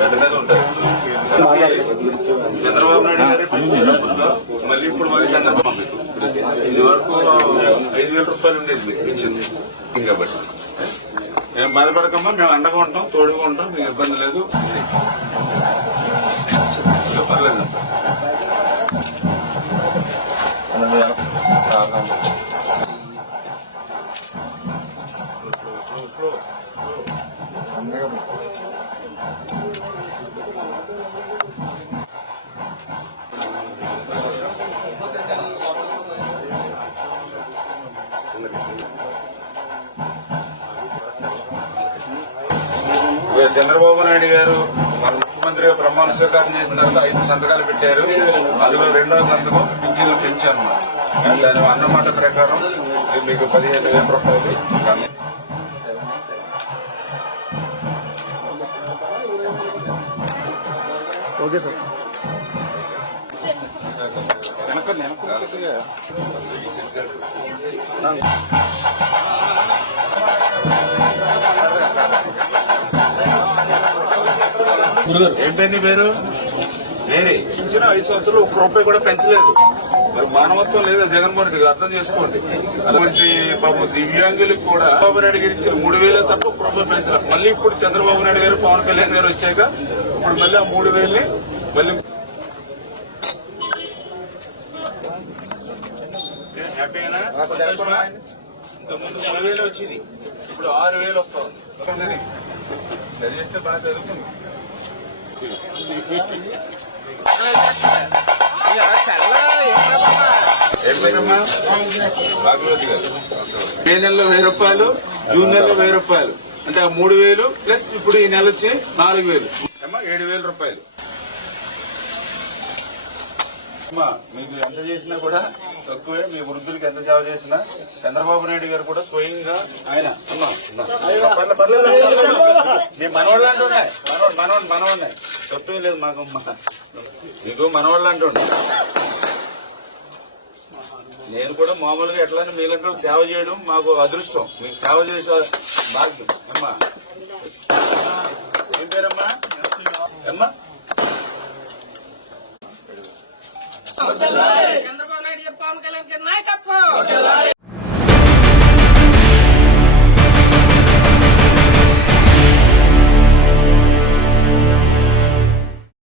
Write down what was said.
గడ్డ మీద ఉంటారు. చంద్రబాబు నాయుడు గారి పెంచినప్పుడు మళ్ళీ ఇప్పుడు మళ్ళీ చంద్రబాబు మీకు ఇది వరకు 5,000 రూపాయలు ఉండేది మీకు పెంచింది కాబట్టి మేము బాధపడకమ్మా, మేము అండగా ఉంటాం, తోడుగా ఉంటాం, మీకు ఇబ్బంది లేదు. పర్లేదు. చంద్రబాబు నాయుడు గారు మన ముఖ్యమంత్రిగా ప్రమాణ స్వీకారం చేసిన తర్వాత 5 సంతకాలు పెట్టారు. అందులో 2వ సంతకం పింఛను పెంచాను. దాని అన్నమాట ప్రకారం మీకు 15,000 రూపాయలు. Okay sir. ఏంటండి నీ పేరు? వేరే పింఛను 5 సంవత్సరాలు 1 రూపాయి కూడా పెంచలేదు. మరి మానవత్వం లేదా జగన్మోహన్ రెడ్డి అర్థం చేసుకోండి. అటువంటి పాపం దివ్యాంగులకు కూడా చంద్రబాబు నాయుడు గారు ఇచ్చిన 3,000 తప్ప 1 రూపాయి పెంచలేదు. మళ్ళీ ఇప్పుడు చంద్రబాబు నాయుడు గారు పవన్ కళ్యాణ్ గారు వచ్చాక ఇప్పుడు మళ్ళీ ఆ 3,000ని మళ్ళీ హ్యాపీనా? ఇంతకుముందు 10,000 వచ్చింది, ఇప్పుడు 6,000 వస్తుంది. చదివిస్తే బాగా చదువుతుంది. ఏంటమ్మా భాగవతి గారు? మే నెలలో 1,000 రూపాయలు, జూన్ నెలలో 1,000 రూపాయలు, అంటే 3,000 ప్లస్ ఇప్పుడు ఈ నెల వచ్చి 4,000 అమ్మా 7,000 రూపాయలు. అమ్మా మీకు ఎంత చేసినా కూడా తక్కువే. మీ వృద్ధులకి ఎంత సేవ చేసినా చంద్రబాబు నాయుడు గారు కూడా స్వయంగా ఆయన అమ్మా మీ మనవాళ్ళు అంటున్నాయి, మనవాళ్ళే తప్పేం లేదు మాకు. మీకు మనవాళ్ళు అంటున్నాయి. నేను కూడా మామూలుగా ఎట్లానే మీలంటే సేవ చేయడం మాకు అదృష్టం. మీకు సేవ చేసే భాగ్యం. అమ్మా ఏం పేరమ్మా? అమ్మా చంద్రబాబు నాయుడు పవన్ కళ్యాణ్ నాయకత్వం.